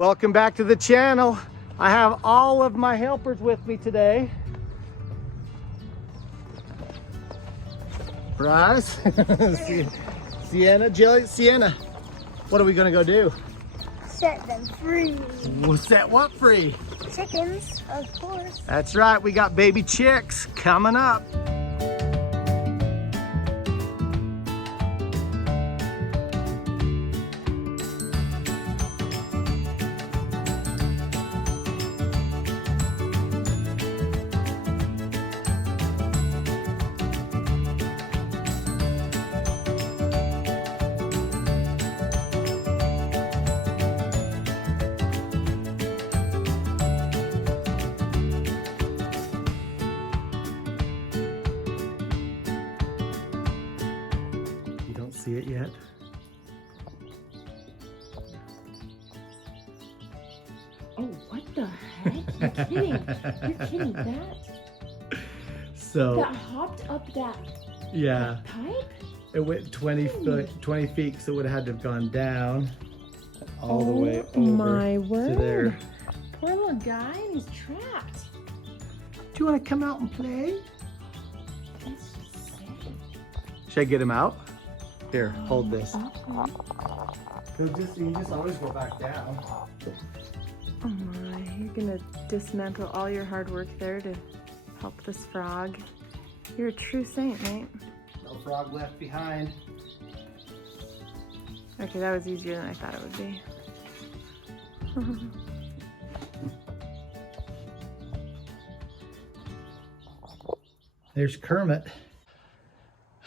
Welcome back to the channel. I have all of my helpers with me today. Bryce, Sienna, Jelly, Sienna. What are we gonna go do? Set them free. We'll set what free? Chickens, of course. That's right, we got baby chicks coming up. See it yet? Oh, what the heck? You're kidding. You're kidding. That hopped up that pipe? It went 20 feet, so it would have had to have gone down all the way over my word. to there. Poor little guy, and he's trapped. Do you want to come out and play? That's just sad. Should I get him out? Here, hold this. Okay. You just always go back down. Oh my, you're gonna dismantle all your hard work there to help this frog. You're a true saint, mate. No frog left behind. Okay, that was easier than I thought it would be. There's Kermit.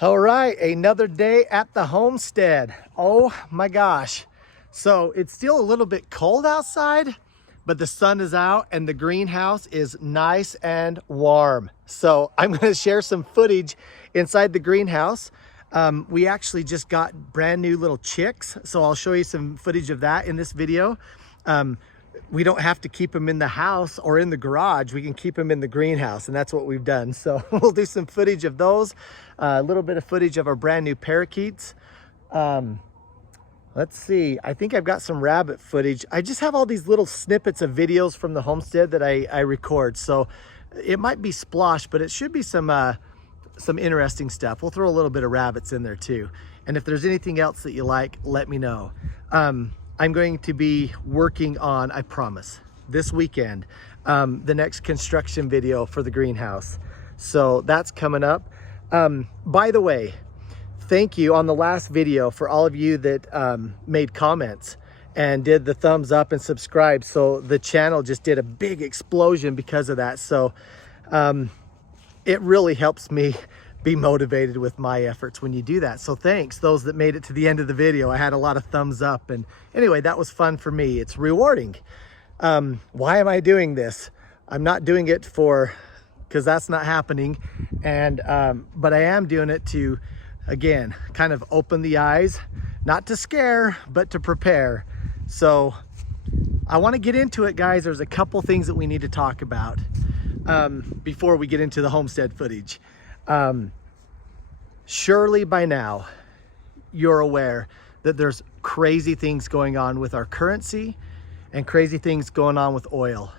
All right, another day at the homestead. Oh my gosh. So it's still a little bit cold outside, but the sun is out and the greenhouse is nice and warm. So I'm gonna share some footage inside the greenhouse. We actually just got brand new little chicks, so I'll show you some footage of that in this video. We don't have to keep them in the house or in the garage. We can keep them in the greenhouse, and that's what we've done. So we'll do some footage of those, a little bit of footage of our brand new parakeets. Let's see, I think I've got some rabbit footage. I just have all these little snippets of videos from the homestead that I record. So it might be splosh, but it should be some interesting stuff. We'll throw a little bit of rabbits in there too. And if there's anything else that you like, let me know. I'm going to be working on, I promise, this weekend, the next construction video for the greenhouse. So that's coming up. By the way, thank you on the last video for all of you that made comments and did the thumbs up and subscribe. So the channel just did a big explosion because of that. So it really helps me be motivated with my efforts when you do that. So thanks those that made it to the end of the video. I had a lot of thumbs up, and anyway, that was fun for me. It's rewarding. Why am I doing this? I'm not doing it because that's not happening. And but I am doing it to, again, kind of open the eyes, not to scare, but to prepare. So I want to get into it, guys. There's a couple things that we need to talk about before we get into the homestead footage. Surely by now you're aware that there's crazy things going on with our currency and crazy things going on with oil.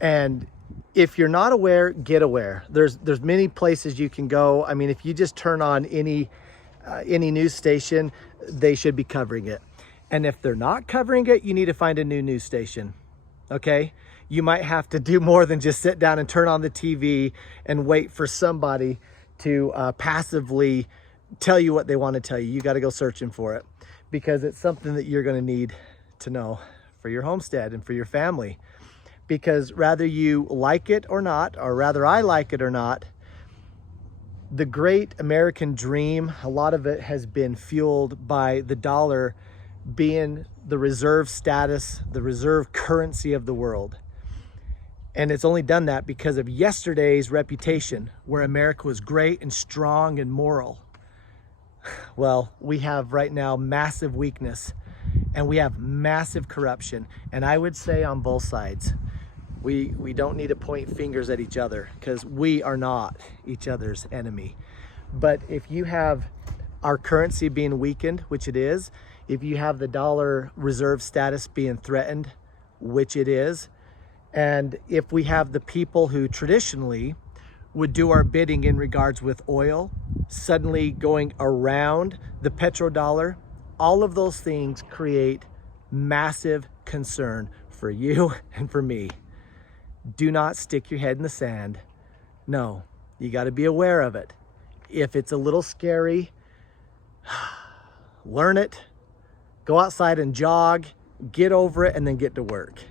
And if you're not aware, get aware. There's many places you can go. I mean, if you just turn on any news station, they should be covering it. And if they're not covering it, you need to find a new news station. Okay? You might have to do more than just sit down and turn on the TV and wait for somebody to passively tell you what they want to tell you. You got to go searching for it, because it's something that you're going to need to know for your homestead and for your family. Because rather you like it or not, or rather I like it or not, the great American dream, a lot of it has been fueled by the dollar being the reserve status, the reserve currency of the world. And it's only done that because of yesterday's reputation, where America was great and strong and moral. Well, we have right now massive weakness, and we have massive corruption. And I would say on both sides, we don't need to point fingers at each other, because we are not each other's enemy. But if you have our currency being weakened, which it is, if you have the dollar reserve status being threatened, which it is, and if we have the people who traditionally would do our bidding in regards with oil suddenly going around the petrodollar, all of those things create massive concern for you and for me. Do not stick your head in the sand. No, you got to be aware of it. If it's a little scary, learn it, go outside and jog, get over it, and then get to work.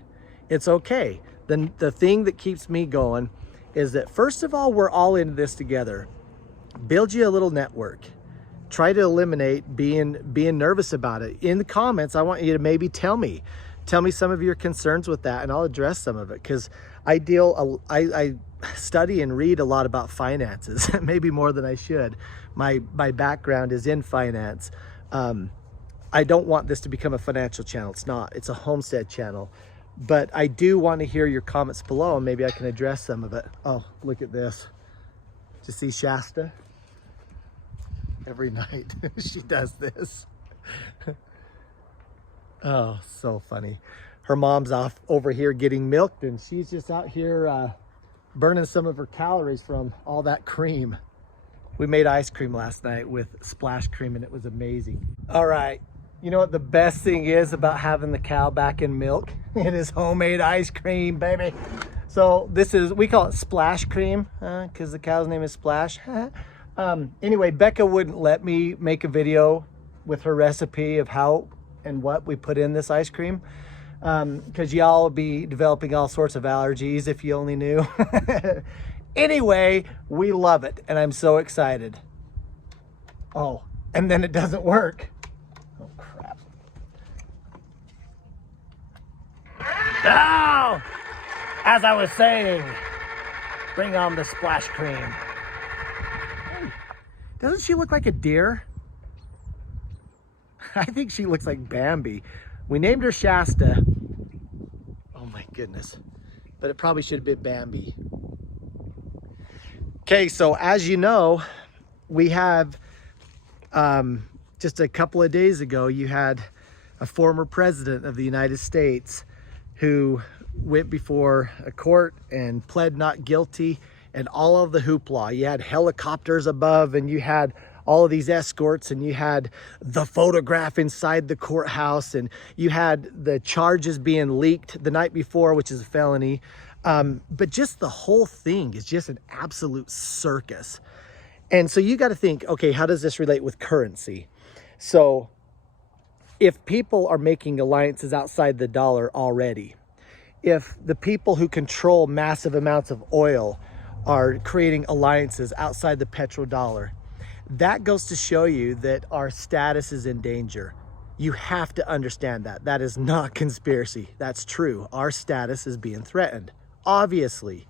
It's okay. Then the thing that keeps me going is that, first of all, we're all in this together. Build you a little network. Try to eliminate being nervous about it. In the comments, I want you to maybe tell me some of your concerns with that, and I'll address some of it, because I study and read a lot about finances, maybe more than I should. My background is in finance. I don't want this to become a financial channel. It's not. It's a homestead channel. But I do want to hear your comments below, and maybe I can address some of it. Oh, look at this. Did you see Shasta? Every night she does this. Oh, so funny. Her mom's off over here getting milked, and she's just out here burning some of her calories from all that cream. We made ice cream last night with splash cream, and it was amazing. All right. You know what the best thing is about having the cow back in milk? It is homemade ice cream, baby. So this is, we call it splash cream because the cow's name is Splash. Anyway, Becca wouldn't let me make a video with her recipe of how and what we put in this ice cream, because y'all will be developing all sorts of allergies if you only knew. Anyway, we love it, and I'm so excited. Oh, and then it doesn't work. Oh, crap. Oh! As I was saying, bring on the splash cream. Hey, doesn't she look like a deer? I think she looks like Bambi. We named her Shasta. Oh my goodness. But it probably should have been Bambi. Okay, so as you know, we have, just a couple of days ago, you had a former president of the United States who went before a court and pled not guilty, and all of the hoopla. You had helicopters above, and you had all of these escorts, and you had the photograph inside the courthouse, and you had the charges being leaked the night before, which is a felony. But just the whole thing is just an absolute circus. And so you got to think, okay, how does this relate with currency? So if people are making alliances outside the dollar already, if the people who control massive amounts of oil are creating alliances outside the petrodollar, that goes to show you that our status is in danger. You have to understand that. That is not conspiracy. That's true. Our status is being threatened, obviously.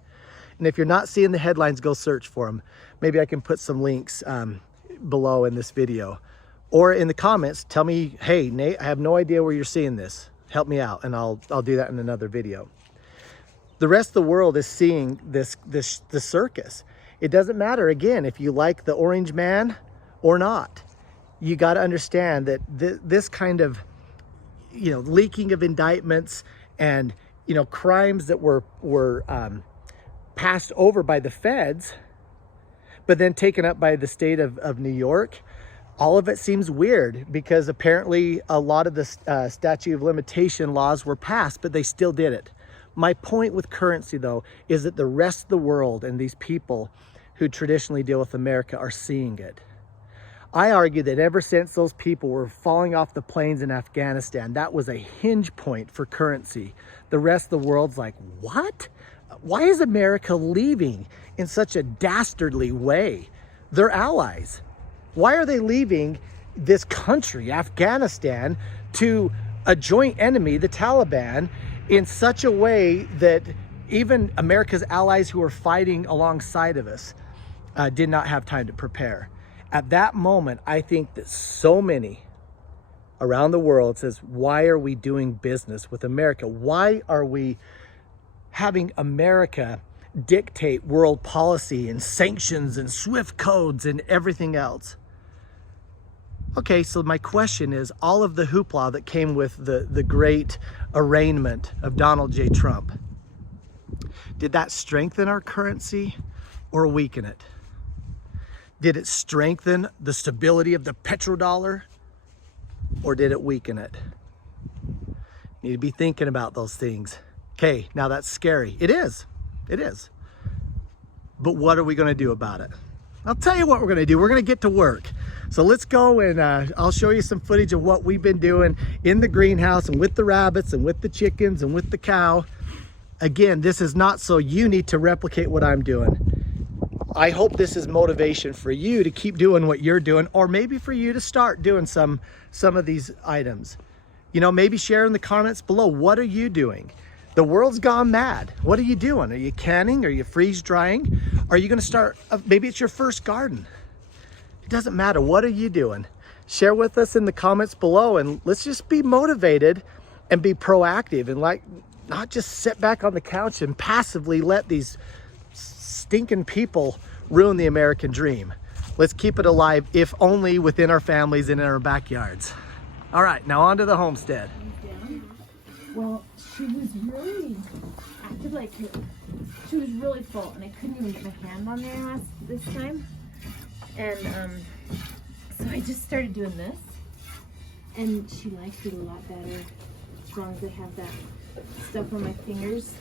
And if you're not seeing the headlines, go search for them. Maybe I can put some links below in this video. Or in the comments, tell me, hey, Nate, I have no idea where you're seeing this. Help me out, and I'll do that in another video. The rest of the world is seeing this circus. It doesn't matter, again, if you like the orange man or not. You got to understand that this kind of, leaking of indictments and, crimes that were passed over by the feds, but then taken up by the state of New York, all of it seems weird, because apparently a lot of the statute of limitation laws were passed, but they still did it. My point with currency, though, is that the rest of the world and these people who traditionally deal with America are seeing it. I argue that ever since those people were falling off the planes in Afghanistan, that was a hinge point for currency. The rest of the world's like, what? Why is America leaving in such a dastardly way? They're allies. Why are they leaving this country, Afghanistan, to a joint enemy, the Taliban, in such a way that even America's allies who are fighting alongside of us did not have time to prepare? At that moment, I think that so many around the world says, why are we doing business with America? Why are we having America dictate world policy and sanctions and SWIFT codes and everything else? Okay, so my question is, all of the hoopla that came with the great arraignment of Donald J. Trump, did that strengthen our currency or weaken it? Did it strengthen the stability of the petrodollar or did it weaken it? You need to be thinking about those things. Okay, now that's scary. It is. It is. But what are we going to do about it? I'll tell you what we're going to do. We're going to get to work. So let's go and I'll show you some footage of what we've been doing in the greenhouse and with the rabbits and with the chickens and with the cow. Again, this is not so you need to replicate what I'm doing. I hope this is motivation for you to keep doing what you're doing, or maybe for you to start doing some of these items. You know, maybe share in the comments below, what are you doing? The world's gone mad. What are you doing? Are you canning? Are you freeze drying? Are you going to start, maybe it's your first garden. It doesn't matter. What are you doing? Share with us in the comments below, and let's just be motivated and be proactive and not just sit back on the couch and passively let these stinking people ruin the American dream. Let's keep it alive, if only within our families and in our backyards. All right, now on to the homestead. Well, she was really acted like she was really full, and I couldn't even get my hand on there this time. And so I just started doing this, and she likes it a lot better as long as I have that stuff on my fingers.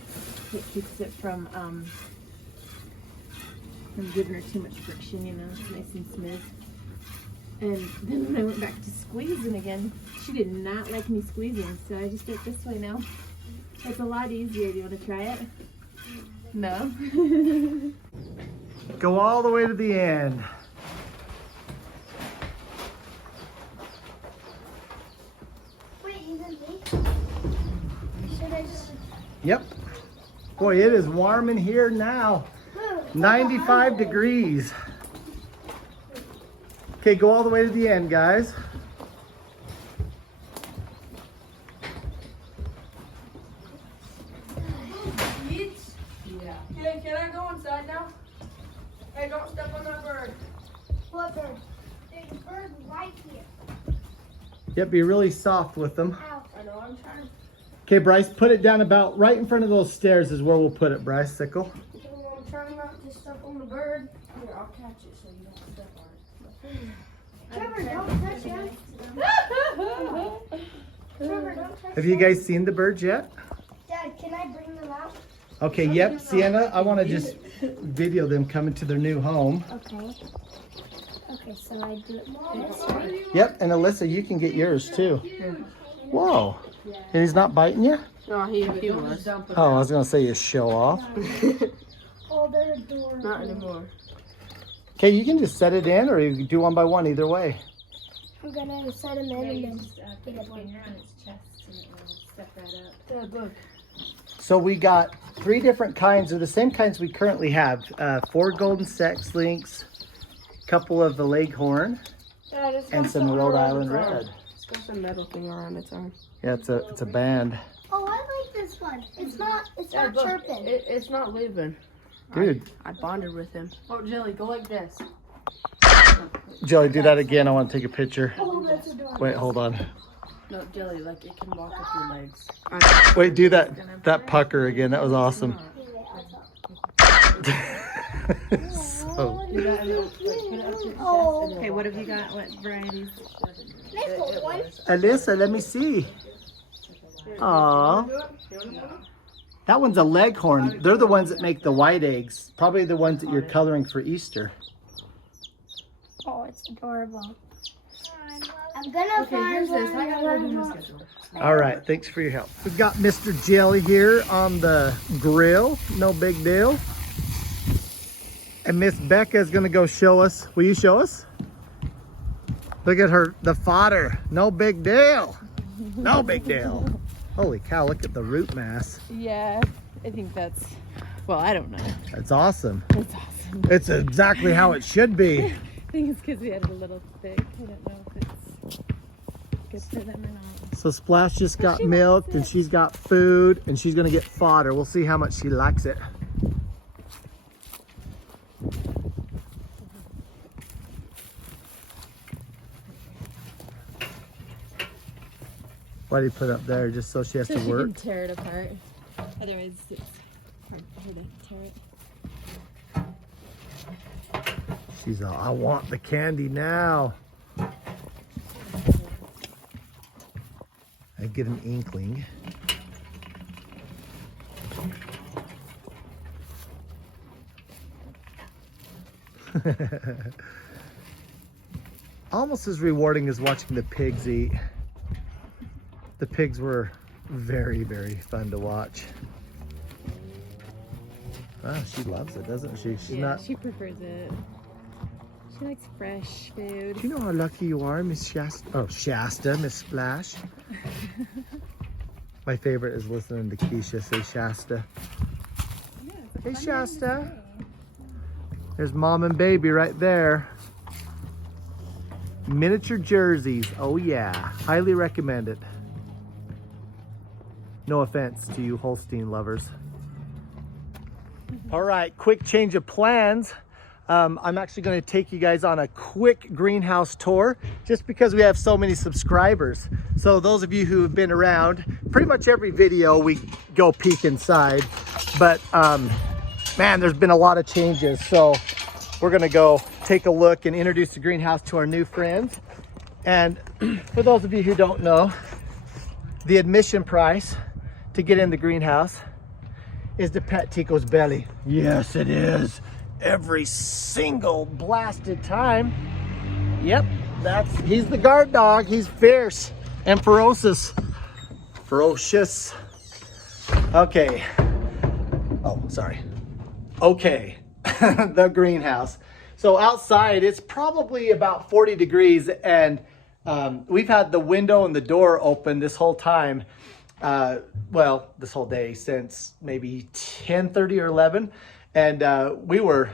It keeps it from giving her too much friction, you know, nice and smooth. And then when I went back to squeezing again, she did not like me squeezing, so I just do it this way now. It's a lot easier. Do you want to try it? No? Go all the way to the end. Wait, you didn't leave? Should I just... Yep. Boy, it is warm in here now. 95 degrees. Okay, go all the way to the end, guys. Yeah. Can I go inside now? Hey, don't step on that bird. What bird? There's a bird right here. Yep, be really soft with them. Ow. I know, I'm trying. Okay, Bryce, put it down about right in front of those stairs is where we'll put it, Bryce. Sickle. I'm trying not to step on the bird. Here, I'll catch it so you don't step on it. Trevor, don't touch it. Trevor, don't touch Have you guys seen the birds yet? Dad, can I bring them out? Okay, yep, Sienna, I want to just video them coming to their new home. Okay. Okay, so I do it this way. Yep, and Alyssa, you can get yours too. Whoa. And he's not biting you? No, he was. Oh, I was going to say you show off. Oh, they're adorable. Not anymore. Okay, you can just set it in or you can do one by one, either way. I'm gonna set them in and then Put your finger on its chest and it will step right up. Dad, look. So we got 3 different kinds, or the same kinds we currently have. 4 golden sex links, a couple of the leghorn, Dad, it's got and some something Rhode around Island its arm. red. It's got some metal thing around its arm. Yeah, it's a band. Oh, I like this one. It's not Dad, look, chirping. it's not leaving. Dude, I bonded with him. Oh, Jelly, go like this. Jelly, do that again. I want to take a picture. Oh, that's adorable. Wait, hold on. No, Jelly, like it can walk with your legs. Wait, do that pucker again. That was awesome. So, Oh, Okay, what have you got? What varieties? this one. Alyssa, let me see. Aww. That one's a leghorn. They're the ones that make the white eggs. Probably the ones that you're coloring for Easter. Oh, it's adorable. I'm gonna find one. All right, thanks for your help. We've got Mr. Jelly here on the grill. No big deal. And Miss Becca is gonna go show us. Will you show us? Look at her, the fodder. No big deal. No big deal. Holy cow, look at the root mass. Yeah, I think that's, well, I don't know. That's awesome. That's awesome. It's exactly how it should be. I think it's because we had it a little thick. I don't know if it's good for them or not. So Splash just got milk and she's got food and she's gonna get fodder. We'll see how much she likes it. Why do you put it up there? Just so she has So to she work? can tear it apart. Otherwise, it's hard for her to tear it. She's all, I want the candy now. I get an inkling. Almost as rewarding as watching the pigs eat. The pigs were very, very fun to watch. Ah, she loves it, doesn't she? She's not. She prefers it. She likes fresh food. Do you know how lucky you are, Miss Shasta? Oh, Shasta, Miss Splash. My favorite is listening to Keisha say Shasta. Yeah, Hey, Shasta. There's mom and baby right there. Miniature jerseys. Oh yeah, highly recommend it. No offense to you Holstein lovers. All right, quick change of plans. I'm actually going to take you guys on a quick greenhouse tour just because we have so many subscribers. So those of you who have been around, pretty much every video we go peek inside, but man, there's been a lot of changes. So we're going to go take a look and introduce the greenhouse to our new friends. And for those of you who don't know, the admission price to get in the greenhouse is to pet Tico's belly. Yes, it is. Every single blasted time. Yep, he's the guard dog. He's fierce and ferocious. Ferocious. Okay. Oh, sorry. Okay. The greenhouse. So outside it's probably about 40 degrees and we've had the window and the door open this whole time. Well, this whole day since maybe 10:30 or 11. And we were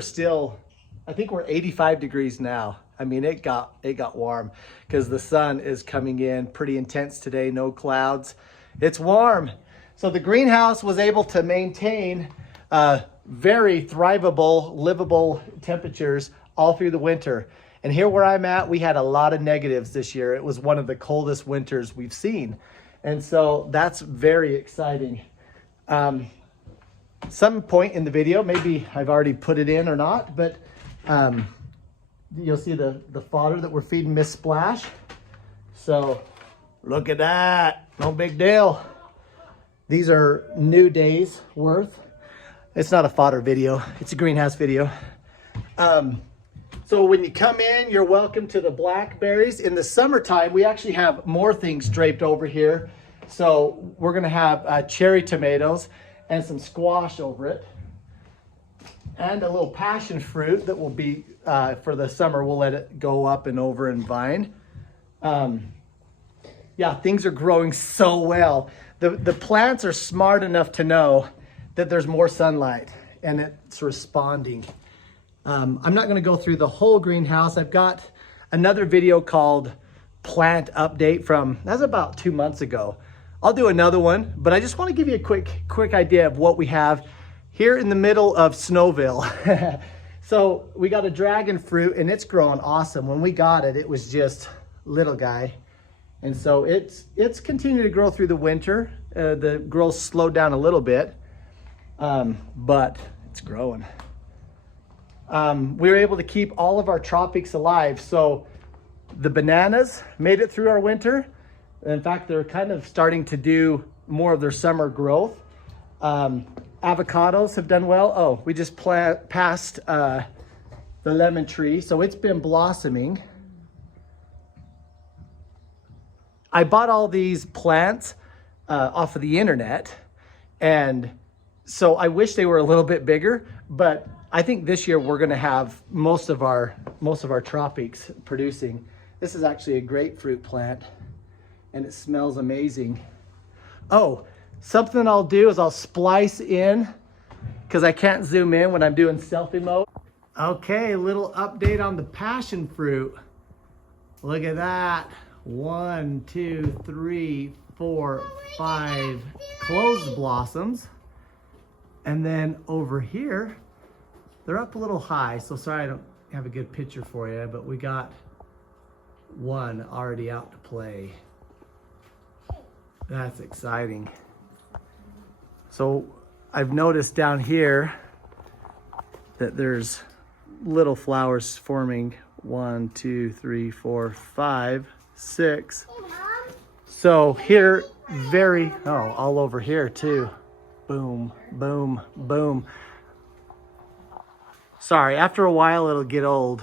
still, I think we're 85 degrees now. I mean, it got warm because the sun is coming in pretty intense today, no clouds. It's warm. So the greenhouse was able to maintain very thrivable, livable temperatures all through the winter. And here where I'm at, we had a lot of negatives this year. It was one of the coldest winters we've seen. And so that's very exciting. Some point in the video, maybe I've already put it in or not, but you'll see the fodder that we're feeding Miss Splash. So look at that, no big deal. These are new days worth. It's not a fodder video, it's a greenhouse video. So when you come in, you're welcome to the blackberries. In the summertime, we actually have more things draped over here. So we're gonna have cherry tomatoes and some squash over it. And a little passion fruit that will be, for the summer, we'll let it go up and over and vine. Yeah, things are growing so well. The plants are smart enough to know that there's more sunlight and it's responding. I'm not gonna go through the whole greenhouse. I've got another video called Plant Update that's about 2 months ago. I'll do another one, but I just wanna give you a quick idea of what we have here in the middle of Snowville. So we got a dragon fruit and it's growing awesome. When we got it, it was just little guy. And so it's continued to grow through the winter. The growth slowed down a little bit, but it's growing. We were able to keep all of our tropics alive. So the bananas made it through our winter. In fact, they're kind of starting to do more of their summer growth. Avocados have done well. Oh, we just passed the lemon tree, so it's been blossoming. I bought all these plants off of the internet, and so I wish they were a little bit bigger, but I think this year we're gonna have most of our tropics producing. This is actually a grapefruit plant, and it smells amazing. Oh, something I'll do is I'll splice in, because I can't zoom in when I'm doing selfie mode. Okay, a little update on the passion fruit. Look at that. 1, 2, 3, 4, 5 closed blossoms. And then over here, they're up a little high, so sorry I don't have a good picture for you, but we got one already out to play. That's exciting. So I've noticed down here that there's little flowers forming. 1, 2, 3, 4, 5, 6. So here, all over here too. Boom, boom, boom. Sorry, after a while it'll get old.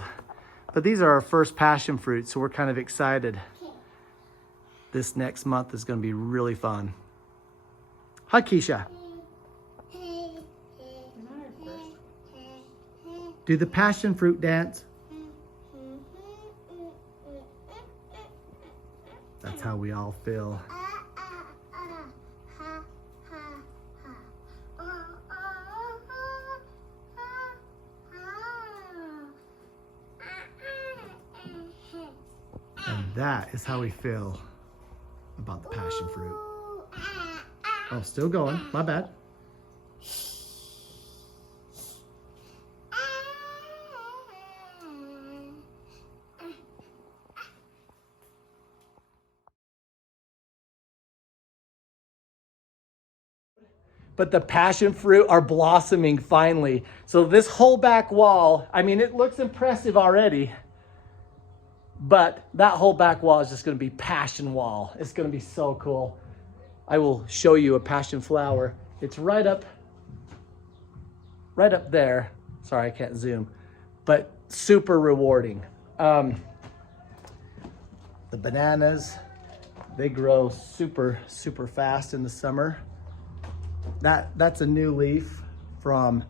But these are our first passion fruit, so we're kind of excited. This next month is going to be really fun. Hi, Keisha. Do the passion fruit dance. That's how we all feel. And that is how we feel about the passion fruit. Oh, still going. My bad. But the passion fruit are blossoming finally. So this whole back wall, I mean, it looks impressive already, but that whole back wall is just going to be passion wall. It's going to be so cool. I will show you a passion flower. It's right up there. Sorry, I can't zoom, but super rewarding. The bananas, they grow super, super fast in the summer. That's a new leaf from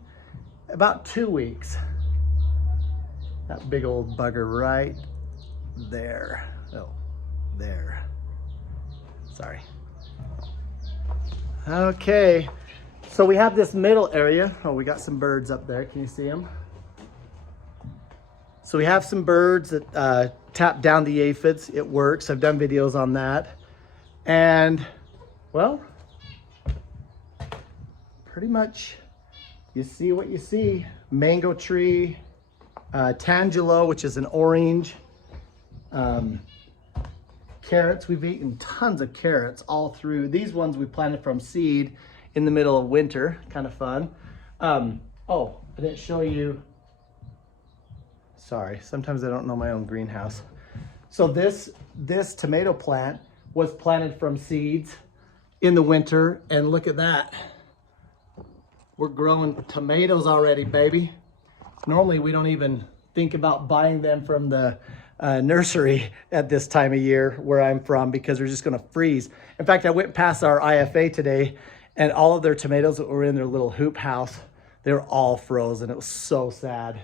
about 2 weeks. That big old bugger right there. Oh, there. Sorry. Okay, so we have this middle area. Oh, we got some birds up there. Can you see them? So we have some birds that tap down the aphids. It works. I've done videos on that. And, well, pretty much you see what you see. Mango tree, tangelo, which is an orange. Carrots, we've eaten tons of carrots all through. These ones we planted from seed in the middle of winter, kind of fun. Oh, I didn't show you. Sorry, sometimes I don't know my own greenhouse. So this tomato plant was planted from seeds in the winter, and look at that. We're growing tomatoes already, baby. Normally we don't even think about buying them from the nursery at this time of year where I'm from, because they're just gonna freeze. In fact, I went past our IFA today and all of their tomatoes that were in their little hoop house, they were all frozen. It was so sad.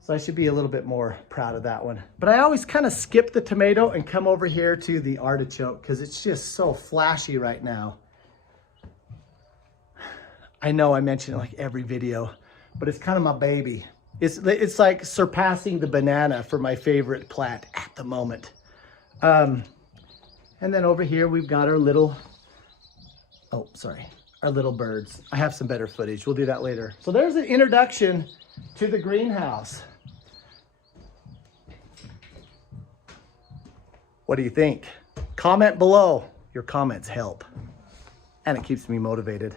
So I should be a little bit more proud of that one. But I always kind of skip the tomato and come over here to the artichoke because it's just so flashy right now. I know I mention it like every video, but it's kind of my baby. It's like surpassing the banana for my favorite plant at the moment. And then over here we've got our little, our little birds. I have some better footage. We'll do that later. So there's an introduction to the greenhouse. What do you think? Comment below. Your comments help, and it keeps me motivated.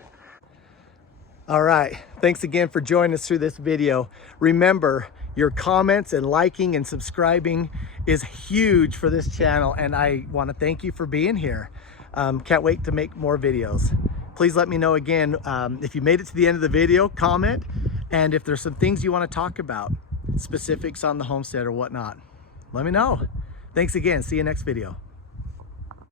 All right, thanks again for joining us through this video. Remember, your comments and liking and subscribing is huge for this channel, and I want to thank you for being here. Can't wait to make more videos. Please let me know again if you made it to the end of the video, comment, and if there's some things you want to talk about, specifics on the homestead or whatnot, let me know. Thanks again. See you next video.